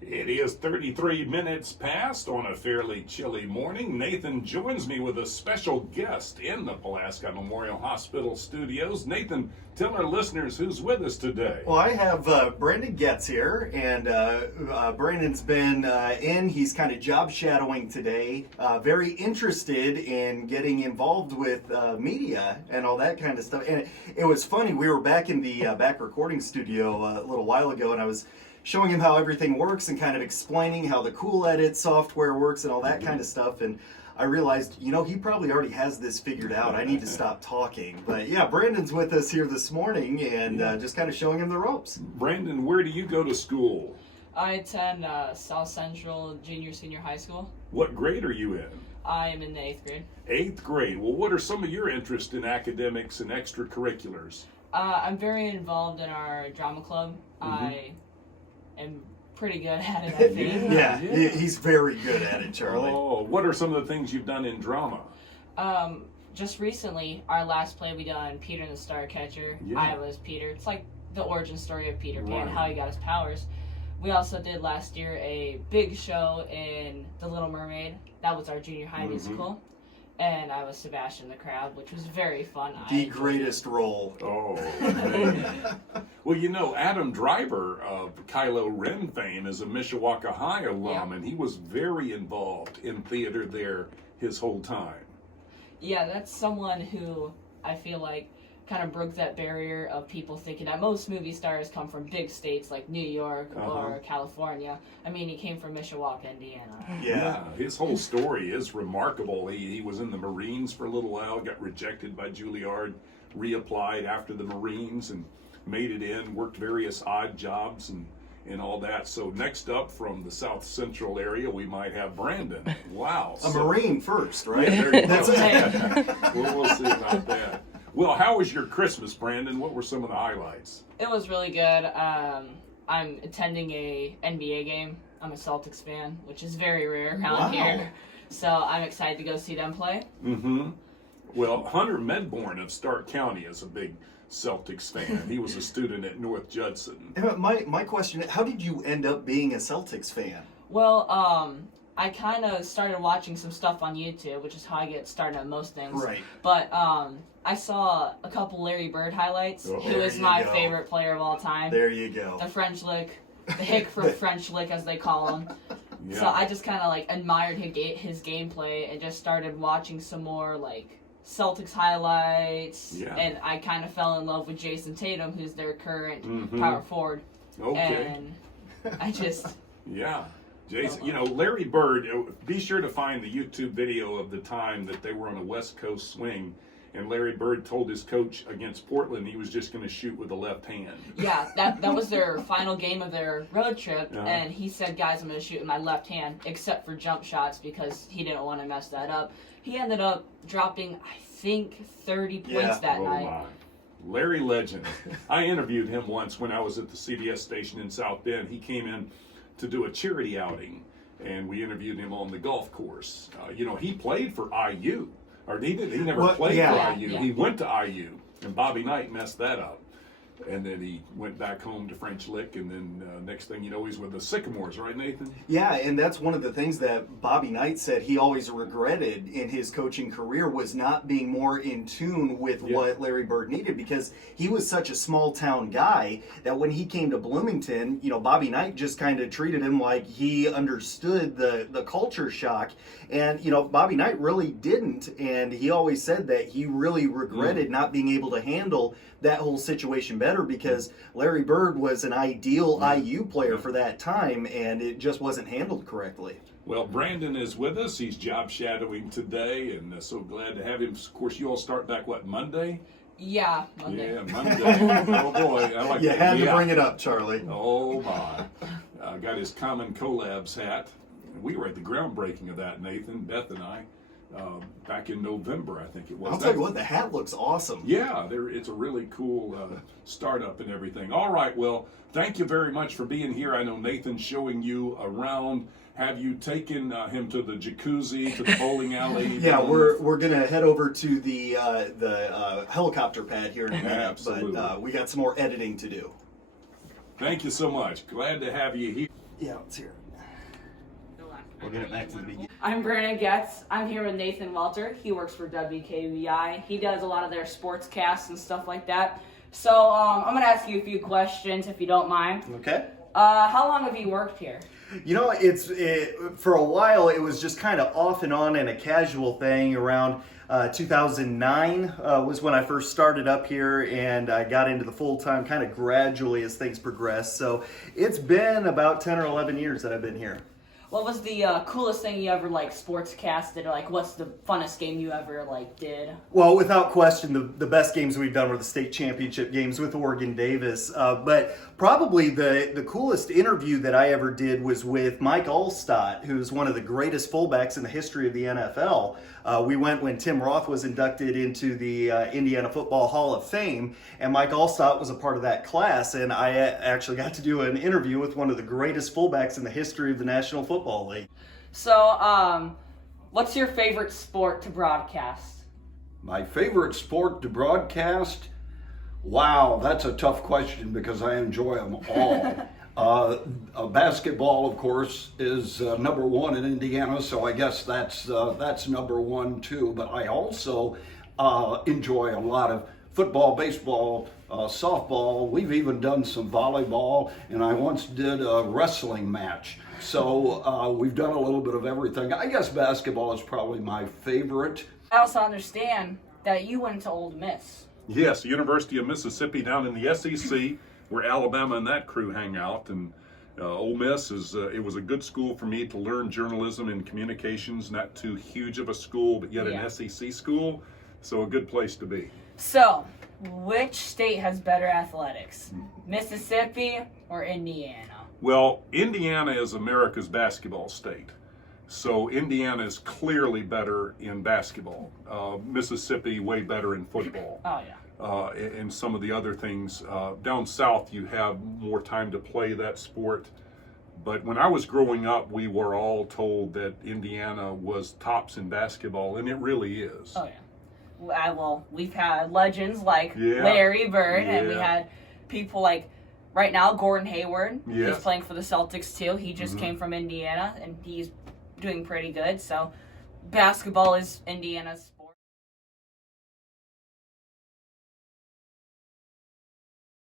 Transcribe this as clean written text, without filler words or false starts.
It is 33 minutes past on a fairly chilly morning. Nathan joins me with a special guest in the Pulaski Memorial Hospital studios. Nathan, tell our listeners who's with us today. Well, I have Brandon Getz here, and Brandon's been in. He's kind of job shadowing today, very interested in getting involved with media and all that kind of stuff. And it was funny, we were back in the back recording studio a little while ago, and I was showing him how everything works and kind of explaining how the Cool Edit software works and all that kind of stuff. And I realized, he probably already has this figured out. I need to stop talking. But yeah, Brandon's with us here this morning and just kind of showing him the ropes. Brandon, where do you go to school? I attend South Central Senior High School. What grade are you in? I am in the 8th grade. 8th grade. Well, what are some of your interests in academics and extracurriculars? I'm very involved in our drama club. I am pretty good at it, I think. Yeah, he's very good at it, Charlie. Oh, what are some of the things you've done in drama? Just recently, our last play we done, Peter and the Starcatcher. Yeah. I was Peter. It's like the origin story of Peter Pan, Right. how he got his powers. We also did last year a big show in The Little Mermaid. That was our junior high musical. And I was Sebastian the Crab, which was very fun. The greatest role. Oh, man. Well, Adam Driver of Kylo Ren fame is a Mishawaka High alum, and he was very involved in theater there his whole time. Yeah, that's someone who I feel like kind of broke that barrier of people thinking that most movie stars come from big states like New York or California. I mean, he came from Mishawaka, Indiana. Yeah, his whole story is remarkable. He was in the Marines for a little while, got rejected by Juilliard, reapplied after the Marines and made it in, worked various odd jobs and all that. So next up from the South Central area, we might have Brandon. Wow. A Marine first, right? Yeah, there you That's go. it. We'll see about that. Well, how was your Christmas, Brandon? What were some of the highlights? It was really good. I'm attending a NBA game. I'm a Celtics fan, which is very rare around here. So I'm excited to go see them play. Well, Hunter Medborn of Stark County is a big Celtics fan. He was a student at North Judson. My question, how did you end up being a Celtics fan? Well, I kind of started watching some stuff on YouTube, which is how I get started on most things. Right. But I saw a couple Larry Bird highlights, who is my favorite player of all time. There you go. The French Lick, the Hick from French Lick, as they call him. Yeah. So I just kind of admired his gameplay and just started watching some more Celtics highlights. Yeah. And I kind of fell in love with Jason Tatum, who's their current power forward. Okay. And I just... Yeah. Jason, Larry Bird, be sure to find the YouTube video of the time that they were on a West Coast swing, and Larry Bird told his coach against Portland he was just going to shoot with the left hand. Yeah, that was their final game of their road trip, and he said, guys, I'm going to shoot with my left hand, except for jump shots, because he didn't want to mess that up. He ended up dropping, I think, 30 points that night. My. Larry Legend. I interviewed him once when I was at the CBS station in South Bend. He came in to do a charity outing, and we interviewed him on the golf course. He played for IU, or he never played for IU. Yeah. He went to IU, and Bobby Knight messed that up. And then he went back home to French Lick, and then next thing you know, he's with the Sycamores, right, Nathan? Yeah, and that's one of the things that Bobby Knight said he always regretted in his coaching career was not being more in tune with what Larry Bird needed, because he was such a small town guy that when he came to Bloomington, Bobby Knight just kind of treated him like he understood the culture shock. And, Bobby Knight really didn't, and he always said that he really regretted not being able to handle that whole situation better, because Larry Bird was an ideal IU player for that time, and it just wasn't handled correctly. Well, Brandon is with us. He's job shadowing today, and so glad to have him. Of course, you all start back, Monday? Yeah, Monday. Yeah, Monday. Oh, boy. I like You that. had to bring it up, Charlie. Oh, my. Got his Common Collabs hat. We were at the groundbreaking of that, Nathan, Beth and I, back in November, I think it was. I'll tell you what, the hat looks awesome. Yeah, it's a really cool startup and everything. All right, well, thank you very much for being here. I know Nathan's showing you around. Have you taken him to the jacuzzi, to the bowling alley? Yeah, we're gonna head over to the helicopter pad here in a minute, Absolutely. but we got some more editing to do. Thank you so much. Glad to have you here. Yeah, let's hear it. We'll get it back to the beginning. I'm Brandon Getz. I'm here with Nathan Welter. He works for WKVI. He does a lot of their sports casts and stuff like that. So I'm going to ask you a few questions if you don't mind. Okay. How long have you worked here? You know, for a while it was just kind of off and on and a casual thing. Around 2009 was when I first started up here, and I got into the full-time kind of gradually as things progressed. So it's been about 10 or 11 years that I've been here. What was the coolest thing you ever sports casted, or what's the funnest game you ever did? Well, without question, the best games we've done were the state championship games with Oregon Davis. But probably the coolest interview that I ever did was with Mike Allstott, who's one of the greatest fullbacks in the history of the NFL. We went when Tim Roth was inducted into the Indiana Football Hall of Fame, and Mike Allstott was a part of that class, and I actually got to do an interview with one of the greatest fullbacks in the history of the National Football League. So, what's your favorite sport to broadcast? My favorite sport to broadcast? Wow, that's a tough question because I enjoy them all. Basketball, of course, is number one in Indiana, so I guess that's number one too. But I also enjoy a lot of football, baseball, softball. We've even done some volleyball, and I once did a wrestling match. So we've done a little bit of everything. I guess basketball is probably my favorite. I also understand that you went to Ole Miss. Yes, University of Mississippi down in the SEC, where Alabama and that crew hang out. And Ole Miss it was a good school for me to learn journalism and communications. Not too huge of a school, but yet an SEC school. So a good place to be. So, which state has better athletics? Mississippi or Indiana? Well, Indiana is America's basketball state. So Indiana is clearly better in basketball. Mississippi way better in football. Oh, yeah. And some of the other things. Down south, you have more time to play that sport. But when I was growing up, we were all told that Indiana was tops in basketball, and it really is. Oh, yeah. Well, we've had legends like Larry Bird, and we had people right now, Gordon Hayward. Yes. He's playing for the Celtics, too. He just came from Indiana, and he's doing pretty good. So basketball is Indiana's